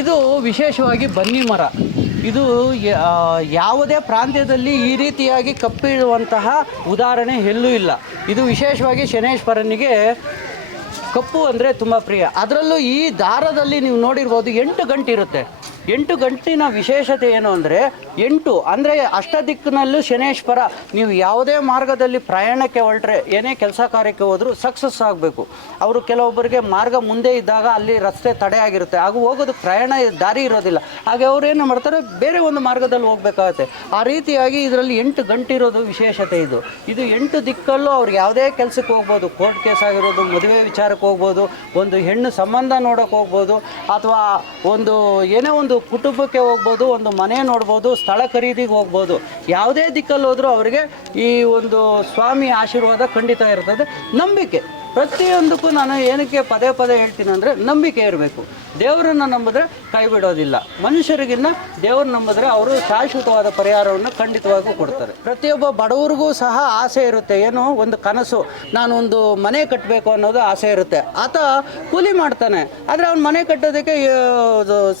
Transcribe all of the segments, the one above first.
ಇದು ವಿಶೇಷವಾಗಿ ಬನ್ನಿ ಮರ. ಇದು ಯಾವುದೇ ಪ್ರಾಂತ್ಯದಲ್ಲಿ ಈ ರೀತಿಯಾಗಿ ಕಪ್ಪಿಡುವಂತಹ ಉದಾಹರಣೆ ಎಲ್ಲೂ ಇಲ್ಲ. ಇದು ವಿಶೇಷವಾಗಿ ಶನೇಶ್ವರನಿಗೆ ಕಪ್ಪು ಅಂದರೆ ತುಂಬ ಪ್ರಿಯ. ಅದರಲ್ಲೂ ಈ ದಾರದಲ್ಲಿ ನೀವು ನೋಡಿರ್ಬೋದು ಎಂಟು ಗಂಟೆ ಇರುತ್ತೆ ಎಂಟು ಗಂಟಿನ ವಿಶೇಷತೆ ಏನು ಅಂದರೆ ಎಂಟು, ಅಂದರೆ ಅಷ್ಟದಿಕ್ಕಿನಲ್ಲೂ ಶನೇಶ್ವರ, ನೀವು ಯಾವುದೇ ಮಾರ್ಗದಲ್ಲಿ ಪ್ರಯಾಣಕ್ಕೆ ಹೊರಟ್ರೆ ಏನೇ ಕೆಲಸ ಕಾರ್ಯಕ್ಕೆ ಹೋದರೂ ಸಕ್ಸಸ್ ಆಗಬೇಕು. ಅವರು ಕೆಲವೊಬ್ಬರಿಗೆ ಮಾರ್ಗ ಮುಂದೆ ಇದ್ದಾಗ ಅಲ್ಲಿ ರಸ್ತೆ ತಡೆ ಆಗಿರುತ್ತೆ. ಹಾಗೂ ಹೋಗೋದು ಪ್ರಯಾಣ ದಾರಿ ಇರೋದಿಲ್ಲ. ಹಾಗೆ ಅವ್ರು ಏನು ಮಾಡ್ತಾರೆ? ಬೇರೆ ಒಂದು ಮಾರ್ಗದಲ್ಲಿ ಹೋಗಬೇಕಾಗುತ್ತೆ. ಆ ರೀತಿಯಾಗಿ ಇದರಲ್ಲಿ ಎಂಟು ಗಂಟೆ ಇರೋದು ವಿಶೇಷತೆ ಇದು. ಇದು ಎಂಟು ದಿಕ್ಕಲ್ಲೂ ಅವ್ರು ಯಾವುದೇ ಕೆಲಸಕ್ಕೆ ಹೋಗ್ಬೋದು. ಕೋರ್ಟ್ ಕೇಸ್ ಆಗಿರೋದು, ಮದುವೆ ವಿಚಾರಕ್ಕೆ ಹೋಗ್ಬೋದು. ಒಂದು ಹೆಣ್ಣು ಸಂಬಂಧ ನೋಡೋಕೆ ಹೋಗ್ಬೋದು. ಅಥವಾ ಒಂದು ಏನೇ ಒಂದು ಕುಟುಂಬಕ್ಕೆ ಹೋಗ್ಬೋದು, ಒಂದು ಮನೆ ನೋಡ್ಬೋದು, ಸ್ಥಳ ಖರೀದಿಗೆ ಹೋಗ್ಬೋದು. ಯಾವುದೇ ದಿಕ್ಕಲ್ಲಿ ಹೋದರೂ ಅವರಿಗೆ ಈ ಒಂದು ಸ್ವಾಮಿ ಆಶೀರ್ವಾದ ಖಂಡಿತ ಇರ್ತದೆ. ನಂಬಿಕೆ. ಪ್ರತಿಯೊಂದಕ್ಕೂ ನಾನು ಏನಕ್ಕೆ ಪದೇ ಪದೇ ಹೇಳ್ತೀನಿ ಅಂದರೆ ನಂಬಿಕೆ ಇರಬೇಕು. ದೇವರನ್ನು ನಂಬಿದ್ರೆ ಕೈ ಬಿಡೋದಿಲ್ಲ. ಮನುಷ್ಯರಿಗಿನ್ನ ದೇವರು ನಂಬಿದ್ರೆ ಅವರು ಶಾಶ್ವತವಾದ ಪರಿಹಾರವನ್ನು ಖಂಡಿತವಾಗೂ ಕೊಡ್ತಾರೆ. ಪ್ರತಿಯೊಬ್ಬ ಬಡವರಿಗೂ ಸಹ ಆಸೆ ಇರುತ್ತೆ. ಏನು? ಒಂದು ಕನಸು. ನಾನು ಒಂದು ಮನೆ ಕಟ್ಟಬೇಕು ಅನ್ನೋದು ಆಸೆ ಇರುತ್ತೆ. ಆತ ಕೂಲಿ ಮಾಡ್ತಾನೆ. ಆದರೆ ಅವ್ನು ಮನೆ ಕಟ್ಟೋದಕ್ಕೆ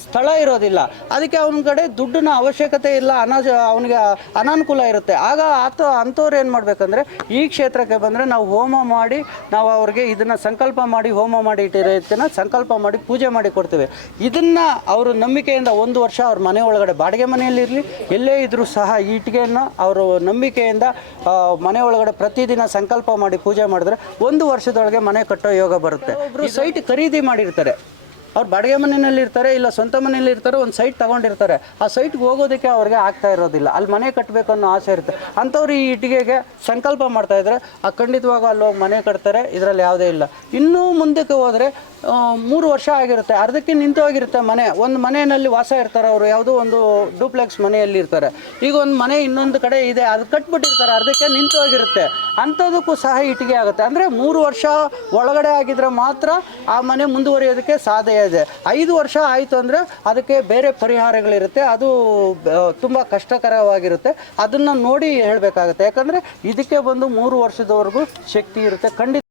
ಸ್ಥಳ ಇರೋದಿಲ್ಲ. ಅದಕ್ಕೆ ಅವನ ಕಡೆ ದುಡ್ಡಿನ ಅವಶ್ಯಕತೆ ಇಲ್ಲ. ಅನ ಅವನಿಗೆ ಅನಾನುಕೂಲ ಇರುತ್ತೆ. ಆಗ ಆತ ಅಂಥವ್ರು ಏನು ಮಾಡಬೇಕಂದ್ರೆ, ಈ ಕ್ಷೇತ್ರಕ್ಕೆ ಬಂದರೆ ನಾವು ಹೋಮ ಮಾಡಿ, ನಾವು ಅವ್ರಿಗೆ ಇದನ್ನು ಸಂಕಲ್ಪ ಮಾಡಿ ಹೋಮ ಮಾಡಿ ಇಟ್ಟಿರೋದನ್ನ ಸಂಕಲ್ಪ ಮಾಡಿ ಪೂಜೆ ಮಾಡಿ ಕೊಡ್ತೇವೆ. ಇದನ್ನು ಅವರು ನಂಬಿಕೆಯಿಂದ ಒಂದು ವರ್ಷ ಅವ್ರ ಮನೆ ಒಳಗಡೆ ಬಾಡಿಗೆ ಮನೆಯಲ್ಲಿರಲಿ ಎಲ್ಲೇ ಇದ್ದರೂ ಸಹ ಈ ಇಟ್ಟಿಗೆಯನ್ನು ಅವರು ನಂಬಿಕೆಯಿಂದ ಮನೆ ಒಳಗಡೆ ಪ್ರತಿದಿನ ಸಂಕಲ್ಪ ಮಾಡಿ ಪೂಜೆ ಮಾಡಿದ್ರೆ ಒಂದು ವರ್ಷದೊಳಗೆ ಮನೆ ಕಟ್ಟೋ ಯೋಗ ಬರುತ್ತೆ. ಒಬ್ಬರು ಸೈಟ್ ಖರೀದಿ ಮಾಡಿರ್ತಾರೆ. ಅವ್ರು ಬಾಡಿಗೆ ಮನೆಯಲ್ಲಿ ಇರ್ತಾರೆ ಇಲ್ಲ ಸ್ವಂತ ಮನೆಯಲ್ಲಿ ಇರ್ತಾರೆ, ಒಂದು ಸೈಟ್ ತಗೊಂಡಿರ್ತಾರೆ. ಆ ಸೈಟ್ಗೆ ಹೋಗೋದಕ್ಕೆ ಅವ್ರಿಗೆ ಆಗ್ತಾ ಇರೋದಿಲ್ಲ. ಅಲ್ಲಿ ಮನೆ ಕಟ್ಟಬೇಕು ಅನ್ನೋ ಆಸೆ ಇರುತ್ತೆ. ಅಂಥವ್ರು ಈ ಇಟ್ಟಿಗೆಗೆ ಸಂಕಲ್ಪ ಮಾಡ್ತಾ ಇದ್ದಾರೆ ಆ ಖಂಡಿತವಾಗ ಅಲ್ಲಿ ಹೋಗಿ ಮನೆ ಕಟ್ತಾರೆ, ಇದರಲ್ಲಿ ಯಾವುದೇ ಇಲ್ಲ. ಇನ್ನೂ ಮುಂದಕ್ಕೆ ಹೋದರೆ ಮೂರು ವರ್ಷ ಆಗಿರುತ್ತೆ. ಅರ್ಧಕ್ಕೆ ನಿಂತು ಹೋಗಿರುತ್ತೆ ಮನೆ. ಒಂದು ಮನೆಯಲ್ಲಿ ವಾಸ ಇರ್ತಾರೆ ಅವರು. ಯಾವುದೋ ಒಂದು ಡೂಪ್ಲೆಕ್ಸ್ ಮನೆಯಲ್ಲಿ ಇರ್ತಾರೆ. ಈಗ ಒಂದು ಮನೆ ಇನ್ನೊಂದು ಕಡೆ ಇದೆ, ಅದು ಕಟ್ಬಿಟ್ಟಿರ್ತಾರೆ. ಅರ್ಧಕ್ಕೆ ನಿಂತು ಹೋಗಿರುತ್ತೆ. ಅಂಥದಕ್ಕೂ ಸಹ ಇಟ್ಟಿಗೆ ಆಗುತ್ತೆ. ಅಂದರೆ ಮೂರು ವರ್ಷ ಒಳಗಡೆ ಆಗಿದ್ರೆ ಮಾತ್ರ ಆ ಮನೆ ಮುಂದುವರಿಯೋದಕ್ಕೆ ಸಾಧ್ಯ ಇದೆ. ಐದು ವರ್ಷ ಆಯಿತು ಅಂದರೆ ಅದಕ್ಕೆ ಬೇರೆ ಪರಿಹಾರಗಳಿರುತ್ತೆ. ಅದು ತುಂಬ ಕಷ್ಟಕರವಾಗಿರುತ್ತೆ. ಅದನ್ನು ನೋಡಿ ಹೇಳಬೇಕಾಗುತ್ತೆ. ಯಾಕಂದರೆ ಇದಕ್ಕೆ ಬಂದು ಮೂರು ವರ್ಷದವರೆಗೂ ಶಕ್ತಿ ಇರುತ್ತೆ. ಖಂಡಿತ